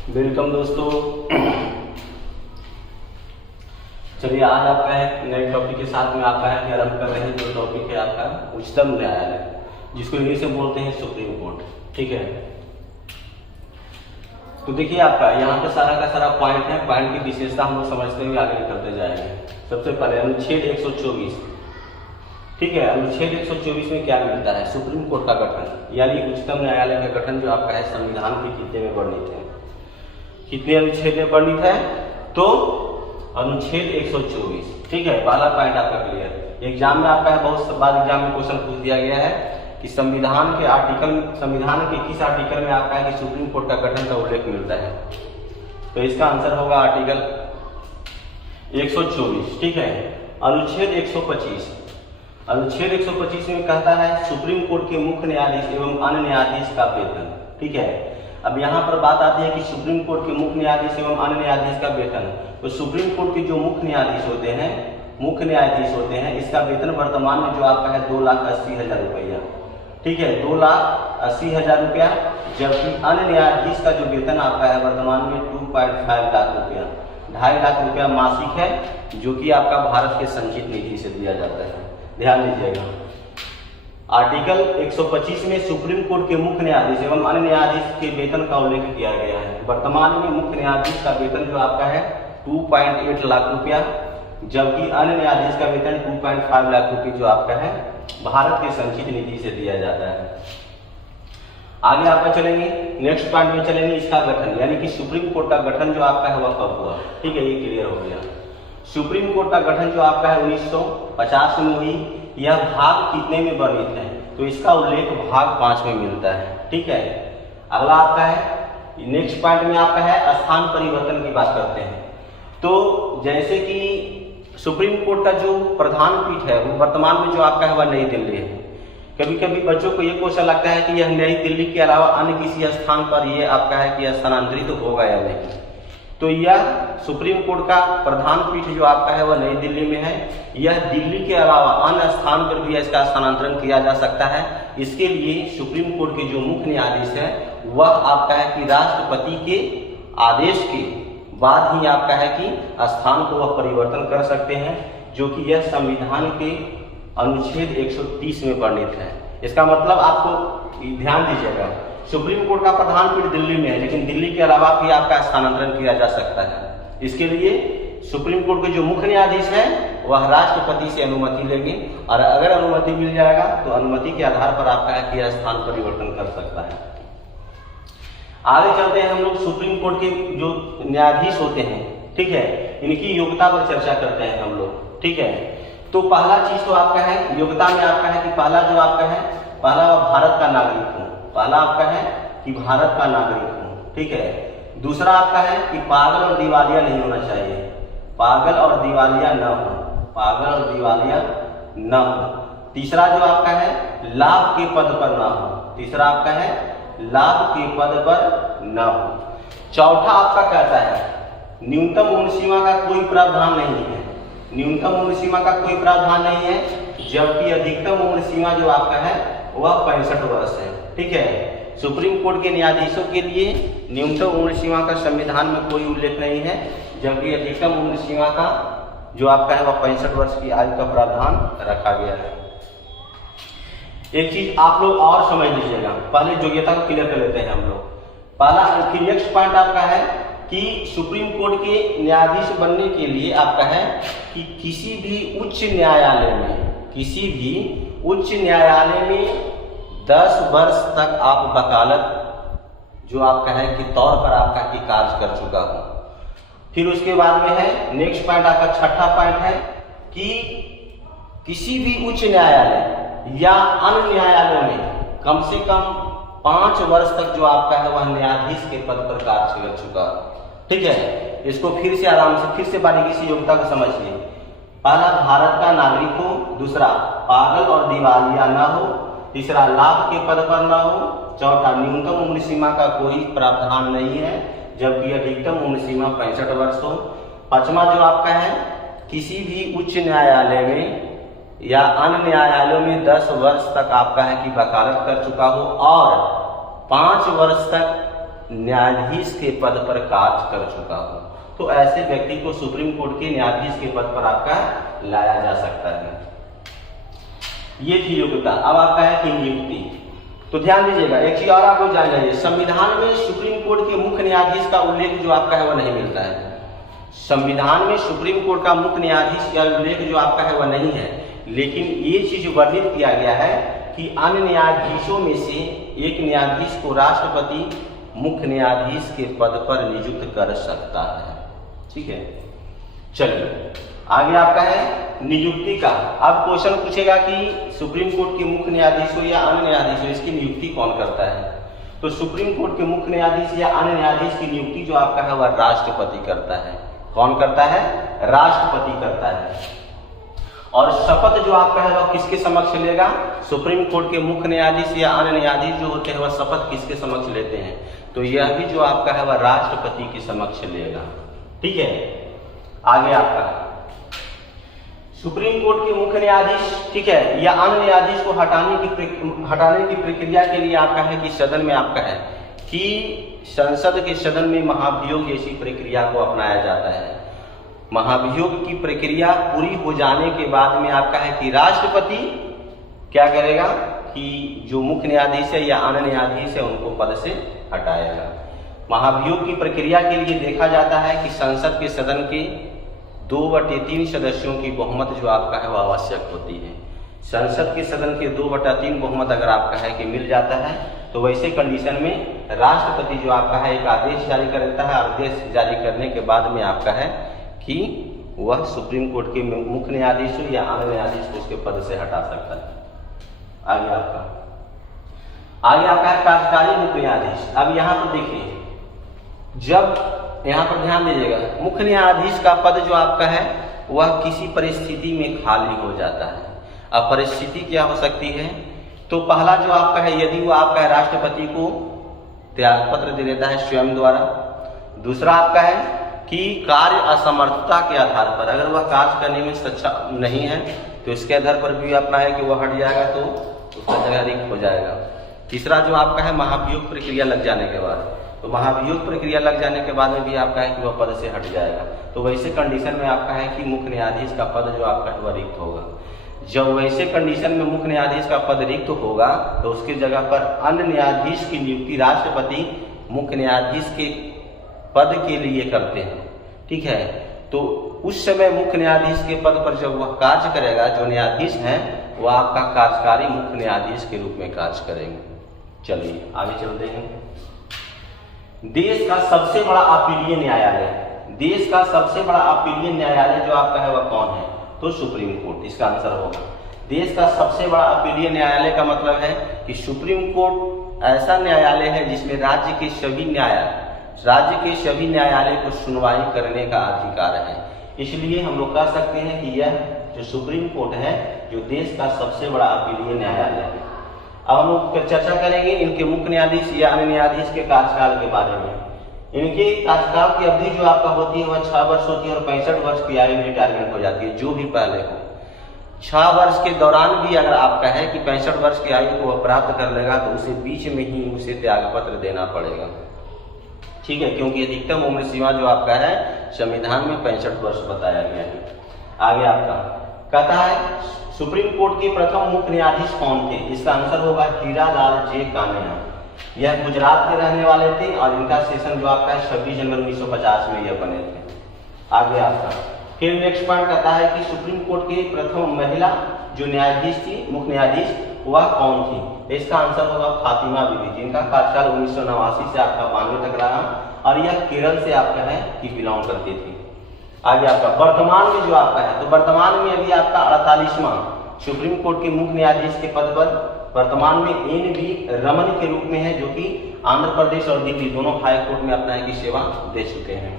Welcome दोस्तों। चलिए आज आपका एक नए टॉपिक के साथ में आपका है आरंभ कर रहे हैं। जो टॉपिक है आपका उच्चतम न्यायालय, जिसको इंग्लिश में बोलते हैं सुप्रीम कोर्ट। ठीक है, तो देखिए आपका यहाँ पे सारा का सारा पॉइंट है। पॉइंट की विशेषता हम लोग समझते हुए आगे निकलते जाएंगे। सबसे पहले अनुच्छेद 124। ठीक है, अनुच्छेद 124 में क्या मिलता है? सुप्रीम कोर्ट का गठन, यानी उच्चतम न्यायालय का गठन जो आपका है संविधान के कितने में वर्णित है? कितने अनुच्छेद में वर्णित है? तो अनुच्छेद 124। ठीक है, पहला पॉइंट आपका क्लियर। एग्जाम में आपका है, बहुत बार एग्जाम में क्वेश्चन पूछ दिया गया है कि संविधान के किस आर्टिकल में आपका है कि सुप्रीम कोर्ट का गठन का उल्लेख मिलता है? तो इसका आंसर होगा आर्टिकल 124। ठीक है, अनुच्छेद 125। अनुच्छेद 125 में कहता है सुप्रीम कोर्ट के मुख्य न्यायाधीश एवं अन्य न्यायाधीश का वेतन। ठीक है, अब यहाँ पर बात आती है कि सुप्रीम कोर्ट के मुख्य न्यायाधीश एवं अन्य न्यायाधीश का वेतन। तो सुप्रीम कोर्ट के जो मुख्य न्यायाधीश होते हैं, इसका वेतन वर्तमान में जो आपका है 2,80,000 रुपया। ठीक है, 2,80,000 रुपया। जबकि अन्य न्यायाधीश का जो वेतन आपका है वर्तमान में 2.5 लाख रुपया, 2.5 लाख रुपया मासिक है, जो कि आपका भारत के संचित निधि से दिया जाता है। ध्यान दीजिएगा, आर्टिकल 125 में सुप्रीम कोर्ट के मुख्य न्यायाधीश एवं अन्य न्यायाधीश के वेतन का उल्लेख किया गया है। वर्तमान में मुख्य न्यायाधीश का वेतन जो आपका है 2.8 लाख रुपया, जबकि अन्य न्यायाधीश का वेतन 2.5 लाख रुपये जो आपका है भारत के संचित निधि से दिया जाता है। आगे आपका चलेंगे, नेक्स्ट पॉइंट में चलेंगे इसका गठन, यानी कि सुप्रीम कोर्ट का गठन जो आपका है वह कब हुआ। ठीक है, ये क्लियर हो गया। सुप्रीम कोर्ट का गठन जो आपका है 1950 में हुई। यह भाग कितने में वर्णित है? तो इसका उल्लेख भाग 5 में मिलता है। ठीक है, अगला आपका है नेक्स्ट पॉइंट में आपका है स्थान परिवर्तन की बात करते हैं। तो जैसे कि सुप्रीम कोर्ट का जो प्रधान पीठ है वो वर्तमान में जो आपका है वह नई दिल्ली है। कभी कभी बच्चों को ये क्वेश्चन लगता है कि यह नई दिल्ली के अलावा अन्य किसी स्थान पर ये आपका है कि स्थानांतरित होगा या नहीं। तो यह सुप्रीम कोर्ट का प्रधान पीठ जो आपका है वह नई दिल्ली में है। यह दिल्ली के अलावा अन्य स्थान पर भी इसका स्थानांतरण किया जा सकता है। इसके लिए सुप्रीम कोर्ट के जो मुख्य न्यायाधीश है वह आपका है कि राष्ट्रपति के आदेश के बाद ही आपका है कि स्थान को वह परिवर्तन कर सकते हैं, जो कि यह संविधान के अनुच्छेद 130 में वर्णित है। इसका मतलब आपको ध्यान दीजिएगा, सुप्रीम कोर्ट का प्रधान पीठ दिल्ली में है, लेकिन दिल्ली के अलावा भी आपका स्थानांतरण किया जा सकता है। इसके लिए सुप्रीम कोर्ट के जो मुख्य न्यायाधीश है वह राष्ट्रपति से अनुमति लेंगे, और अगर अनुमति मिल जाएगा तो अनुमति के आधार पर आपका है कि स्थान परिवर्तन कर सकता है। आगे चलते हैं हम लोग सुप्रीम कोर्ट के जो न्यायाधीश होते हैं। ठीक है, इनकी योग्यता पर चर्चा करते हैं हम लोग। ठीक है, तो पहला चीज तो आपका है योग्यता में आपका है कि पहला जो आपका है पहला भारत का नागरिक हो। पहला आपका है कि भारत का नागरिक हो। ठीक है, दूसरा आपका है कि पागल और दिवालिया नहीं होना चाहिए, पागल और दिवालिया न हो, पागल और दिवालिया न हो। तीसरा जो आपका है लाभ के पद पर न हो, तीसरा आपका है लाभ के पद पर न हो। चौथा आपका कहता है न्यूनतम उम्र सीमा का कोई प्रावधान नहीं है, न्यूनतम उम्र सीमा का कोई प्रावधान नहीं है, जबकि अधिकतम उम्र सीमा जो आपका है वह 65 वर्ष है। ठीक है, सुप्रीम कोर्ट के न्यायाधीशों के लिए न्यूनतम उम्र सीमा का संविधान में कोई उल्लेख नहीं है, जबकि अधिकतम उम्र सीमा का जो आपका है वह 65 वर्ष की आयु का प्रावधान रखा गया है। एक चीज आप लोग और समझ लीजिएगा, पहले योग्यता को क्लियर कर लेते हैं हम लोग। पहला नेक्स्ट पॉइंट आपका है कि सुप्रीम कोर्ट के न्यायाधीश बनने के लिए आपका है कि किसी भी उच्च न्यायालय में 10 वर्ष तक आप वकालत जो आपका है कि तौर पर आपका की कार्य कर चुका हो। फिर उसके बाद में है नेक्स्ट पॉइंट आपका छठा पॉइंट है कि किसी भी उच्च न्यायालय या अन्य न्यायालय में कम से कम 5 वर्ष तक जो आपका है वह न्यायाधीश के पद पर कार्य कर चुका। ठीक है, इसको फिर से आराम से फिर से बारीकी से योग्यता को समझिए। पहला भारत का नागरिक हो, दूसरा पागल और दिवालिया न हो, तीसरा लाभ के पद पर न हो, चौथा न्यूनतम उम्र सीमा का कोई प्रावधान नहीं है, जबकि अधिकतम उम्र सीमा 65 वर्ष हो। पांचवा जो आपका है किसी भी उच्च न्यायालय में या अन्य न्यायालयों में 10 वर्ष तक आपका है कि वकालत कर चुका हो और 5 वर्ष तक न्यायाधीश के पद पर कार्य कर चुका हो, तो ऐसे व्यक्ति को सुप्रीम कोर्ट के न्यायाधीश के पद पर आपका लाया जा सकता है। ये थी योग्यता। अब आपका है कि नियुक्ति। तो ध्यान दीजिएगा, एक चीज और आपको जान लीजिए, संविधान में सुप्रीम कोर्ट के मुख्य न्यायाधीश का उल्लेख जो आपका है वह नहीं मिलता है। संविधान में सुप्रीम कोर्ट का मुख्य न्यायाधीश का उल्लेख जो आपका है वह नहीं है, लेकिन ये चीज वर्णित किया गया है कि अन्य न्यायाधीशों में से एक न्यायाधीश को राष्ट्रपति मुख्य न्यायाधीश के पद पर नियुक्त कर सकता है। ठीक है, चलिए आगे आपका है नियुक्ति का। अब क्वेश्चन पूछेगा कि सुप्रीम कोर्ट के मुख्य न्यायाधीश हो या अन्य न्यायाधीश हो, इसकी नियुक्ति कौन करता है? तो सुप्रीम कोर्ट के मुख्य न्यायाधीश या अन्य न्यायाधीश की नियुक्ति जो आपका है वह राष्ट्रपति करता है। कौन करता है? राष्ट्रपति करता है। और शपथ जो आपका है वह किसके समक्ष लेगा? सुप्रीम कोर्ट के मुख्य न्यायाधीश या अन्य न्यायाधीश जो होते हैं वह शपथ किसके समक्ष लेते हैं? तो यह भी जो आपका है वह राष्ट्रपति के समक्ष लेगा। ठीक है, आगे आपका सुप्रीम कोर्ट के मुख्य न्यायाधीश, ठीक है, या अन्य न्यायाधीश को हटाने की प्रक्रिया के लिए आपका है कि सदन में आपका है कि संसद के सदन में महाभियोग जैसी प्रक्रिया को अपनाया जाता है। महाभियोग की प्रक्रिया पूरी हो जाने के बाद में आपका है कि राष्ट्रपति क्या करेगा कि जो मुख्य न्यायाधीश है या अन्य न्यायाधीश है उनको पद से हटाएगा। महाभियोग की प्रक्रिया के लिए देखा जाता है कि संसद के सदन के 2/3 सदस्यों की बहुमत जो आपका है वह आवश्यक होती है। संसद के सदन के 2/3 बहुमत अगर आपका है कि मिल जाता है तो वैसे कंडीशन में राष्ट्रपति जो आपका है एक आदेश जारी कर देता है। आदेश जारी करने के बाद में आपका है कि वह सुप्रीम कोर्ट के मुख्य न्यायाधीश हो या अन्य न्यायाधीश को उसके पद से हटा सकता है। आगे आपका है कार्यकारी मुख्य न्यायाधीश। अब यहाँ पर देखिए, जब यहाँ पर ध्यान दीजिएगा, मुख्य न्यायाधीश का पद जो आपका है वह किसी परिस्थिति में खाली हो जाता है। अब परिस्थिति क्या हो सकती है? तो पहला जो आपका है, यदि वो आपका है राष्ट्रपति को त्यागपत्र दे देता है स्वयं द्वारा। दूसरा आपका है कि कार्य असमर्थता के आधार पर, अगर वह कार्य करने में सक्षम नहीं है तो इसके आधार पर भी अपना है कि वह हट जाएगा तो उसका जगह रिक्त हो जाएगा। तीसरा जो आपका है महाभियोग प्रक्रिया लग जाने के बाद, तो महाभियोग प्रक्रिया लग जाने के बाद में भी आपका है कि वह पद से हट जाएगा। तो वैसे कंडीशन में आपका है कि मुख्य न्यायाधीश का पद जो आपका है वह रिक्त होगा। जब वैसे कंडीशन में मुख्य न्यायाधीश का पद रिक्त होगा तो उसकी जगह पर अन्य न्यायाधीश की नियुक्ति राष्ट्रपति मुख्य न्यायाधीश के पद के लिए करते हैं। ठीक है, तो उस समय मुख्य न्यायाधीश के पद पर जब वह कार्य करेगा, जो न्यायाधीश हैं वह आपका कार्यकारी मुख्य न्यायाधीश के रूप में कार्य करेंगे। चलिए आगे चलते हैं। देश का सबसे बड़ा अपीलीय न्यायालय, देश का सबसे बड़ा अपीलीय न्यायालय जो आपका है वह कौन है? तो सुप्रीम कोर्ट इसका आंसर होगा। देश का सबसे बड़ा अपीलीय न्यायालय का मतलब है कि सुप्रीम कोर्ट ऐसा न्यायालय है जिसमें राज्य के सभी न्यायालय को सुनवाई करने का अधिकार है। इसलिए हम लोग कह सकते हैं कि यह जो सुप्रीम कोर्ट है जो देश का सबसे बड़ा अपीलीय न्यायालय है। अब हम लोग चर्चा करेंगे इनके मुख्य न्यायाधीश या अन्य न्यायाधीश के कार्यकाल के बारे में। इनके कार्यकाल की अवधि जो आपका होती है वह 6 वर्ष होती है और 65 वर्ष की आयु में रिटायरमेंट हो जाती है, जो भी पहले हो। 6 वर्ष के दौरान भी अगर आपका है कि 65 वर्ष की आयु को वह प्राप्त कर लेगा तो उसे बीच में ही उसे त्यागपत्र देना पड़ेगा। ठीक है, क्योंकि अधिकतम उम्र सीमा जो आपका है संविधान में 65 वर्ष बताया गया है। आगे आपका कहता है सुप्रीम कोर्ट के प्रथम मुख्य न्यायाधीश कौन थे? इसका आंसर होगा हीरालाल जे कान्या। यह गुजरात के रहने वाले थे और इनका सेशन जो आपका है 26 जनवरी 1950 में यह बने थे। आगे आपका फिर नेक्स्ट पॉइंट कहता है कि सुप्रीम कोर्ट की प्रथम महिला जो न्यायाधीश थी, मुख्य न्यायाधीश, वह कौन थी? इसका आंसर होगा फातिमा बीबी, जिनका कार्यकाल 1989 से आपका 92 तक रहा और यह केरल से आपका है कि बिलोंग करती थी। आगे आपका वर्तमान में जो आपका है, तो वर्तमान में अभी आपका 48वां सुप्रीम कोर्ट के मुख्य न्यायाधीश के पद पर वर्तमान में एन.वी. रमन के रूप में है, जो कि आंध्र प्रदेश और दिल्ली दोनों हाई कोर्ट में अपना की सेवा दे चुके हैं।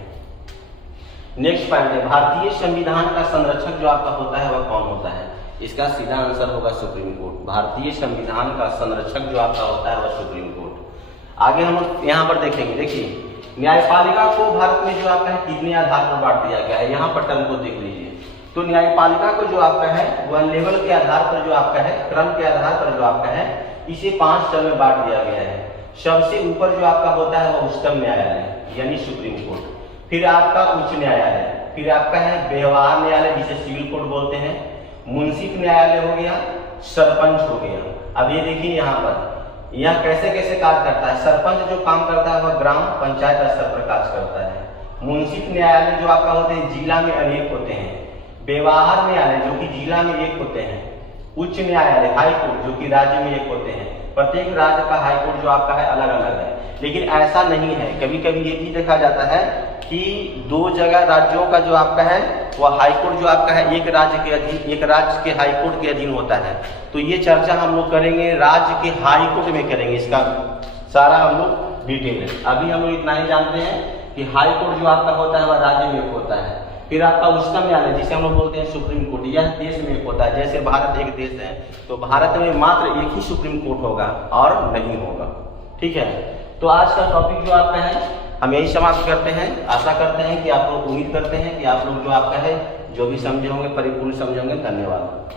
नेक्स्ट पॉइंट है भारतीय संविधान का संरक्षक जो आपका होता है वह कौन होता है? इसका सीधा आंसर होगा सुप्रीम कोर्ट। भारतीय संविधान का संरक्षक जो आपका होता है वह सुप्रीम कोर्ट। आगे हम यहाँ पर देखेंगे, देखिए न्यायपालिका को भारत में जो आपका है कितने आधार पर बांट दिया गया है, यहाँ पर टर्म को देख लीजिए। तो न्यायपालिका को जो आपका है वह लेवल के आधार पर जो आपका है, क्रम के आधार पर जो आपका है, इसे 5 टर्म में बांट दिया गया है। सबसे ऊपर जो आपका होता है वो उच्चतम न्यायालय यानी सुप्रीम कोर्ट, फिर आपका उच्च न्यायालय, फिर आपका है व्यवहार न्यायालय जिसे सिविल कोर्ट बोलते हैं, मुंसिफ न्यायालय हो गया, सरपंच हो गया। अब ये देखिए यहाँ पर यह कैसे कैसे कार्य करता है। सरपंच जो काम करता है वह ग्राम पंचायत स्तर पर कार्य करता है। मुंसिफ न्यायालय जो आपका होते हैं जिला में अनेक होते हैं, व्यवहार न्यायालय जो कि जिला में एक होते हैं, उच्च न्यायालय हाई कोर्ट जो कि राज्य में एक होते हैं। प्रत्येक राज्य का हाई कोर्ट जो आपका है अलग अलग है, लेकिन ऐसा नहीं है। कभी कभी ये भी देखा जाता है कि दो जगह राज्यों का जो आपका है वह हाई कोर्ट जो आपका है एक राज्य के अधीन, एक राज्य के हाई कोर्ट के अधीन होता है। तो ये चर्चा हम लोग करेंगे राज्य के हाई कोर्ट में करेंगे, इसका सारा हम लोग डिटेल है। अभी हम लोग इतना ही जानते हैं कि हाई कोर्ट जो आपका होता है वह राज्य में एक होता है। फिर आपका उच्चतम न्यायालय जिसे हम लोग बोलते हैं सुप्रीम कोर्ट, यह देश में एक होता है। जैसे भारत एक देश है तो भारत में मात्र एक ही सुप्रीम कोर्ट होगा और नहीं होगा। ठीक है, तो आज का टॉपिक जो आपका है हम यही समाप्त करते हैं। आशा करते हैं कि आप लोग, उम्मीद करते हैं कि आप लोग जो आपका है जो भी समझे होंगे परिपूर्ण समझे होंगे। धन्यवाद।